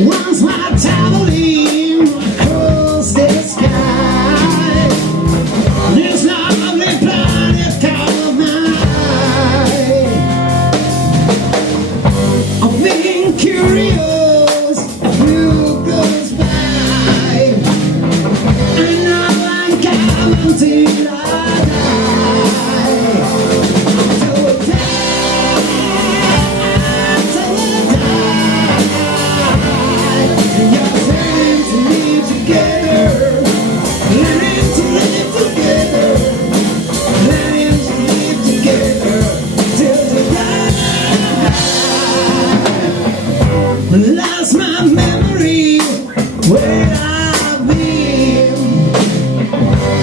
Once my traveling across the sky, this lovely planet called mine. I've been curious who goes by, and now I'm coming till I die. Till I die, till I die. You're learning to live together, learning to live together, learning to live together till the die. Lost my memory where I've been,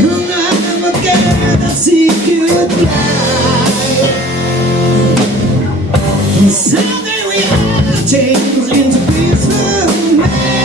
and I never get to see goodbye. Someday we all change into peaceful men.